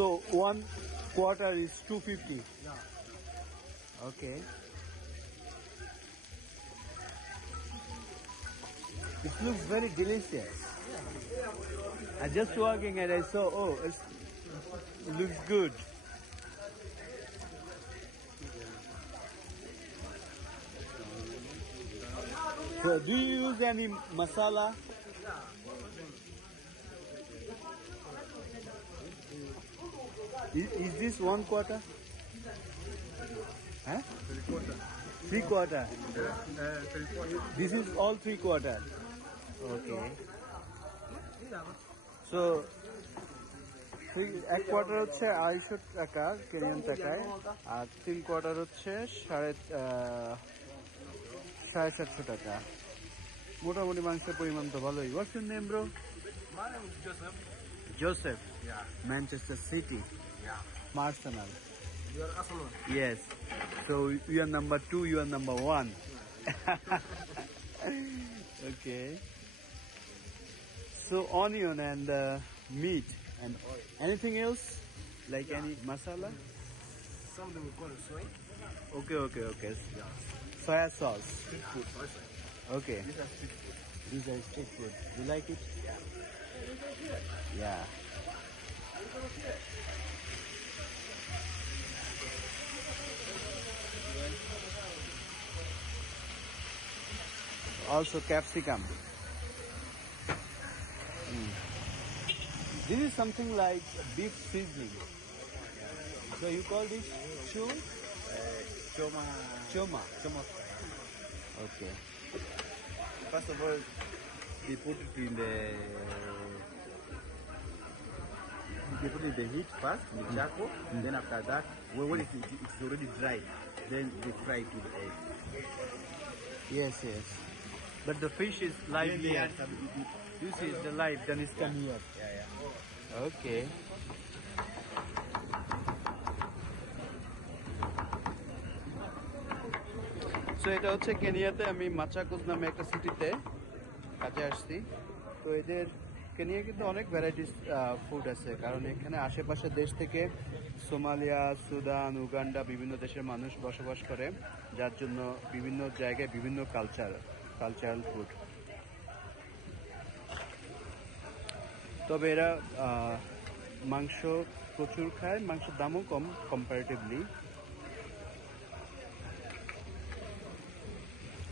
So 1/4 is 250. Yeah. Okay. It looks very delicious. I just walking and I saw, oh, it looks good. So do you use any masala? Is this 1/4? Huh? 3/4. 3/4. 3/4. This is all 3/4. Okay. So 1/4 হচ্ছে 250 টাকা কেনিয়ান টাকায়, আর 3/4 হচ্ছে 750 টাকা। মোটামুটি মাংসের পরিমাণ তো ভালোই। What's your name, bro? My name is Joseph. Joseph. Yeah. Manchester City. Yeah. Arsenal. You are Arsenal. Yes. So you are number 2, you are number 1. Okay. So onion and meat and oil. Anything else? Like any masala? Something we call it soy. Okay. Soya sauce. Street food. Soy sauce. Okay. These are street food. These are street food. You like it? Yeah. Also capsicum. This is something like beef seasoning. So you call this Choma. choma. Choma. Okay. First of all, they put it in the heat first with charcoal. Then after that, when it's already dry, then they fry it with the egg. Yes. But the fish is live Then here. they add some- You see the live, then it's come here. Yeah. Okay. So এটা হচ্ছে কেনিয়াতে, আমি মাচাকুজ নামে একটা সিটিতে কাজে আসছি। তো এদের কেনিয়া কিন্তু অনেক ভ্যারাইটিস ফুড আছে, কারণ এখানে আশেপাশে দেশ থেকে সোমালিয়া, সুদান, উগান্ডা বিভিন্ন দেশের মানুষ বসবাস করে, যার জন্য বিভিন্ন জায়গায় বিভিন্ন কালচারাল ফুড। তবে এরা মাংস প্রচুর খায়, মাংসের দামও কম কম্পারেটিভলি।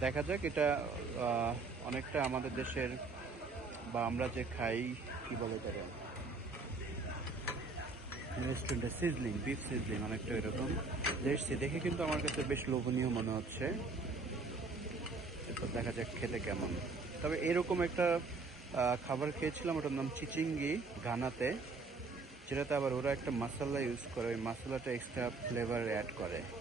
দেখা যাক, এটা অনেকটা আমাদের দেশের বা আমরা যে খাই কি বলে এটাকে রেস্টুরেন্টে সিজলিং, বিফ সিজলিং, অনেকটা এরকম দেখে কিন্তু আমার কাছে বেশ লোভনীয় মনে হচ্ছে। এরপর দেখা যাক খেতে কেমন। তবে এরকম একটা খাবার খেয়েছিলাম, ওটার নাম চিচিঙ্গি, ঘানাতে, যেটাতে আবার ওরা একটা মশলা ইউজ করে, ওই মশলাটা এক্সট্রা ফ্লেভার অ্যাড করে।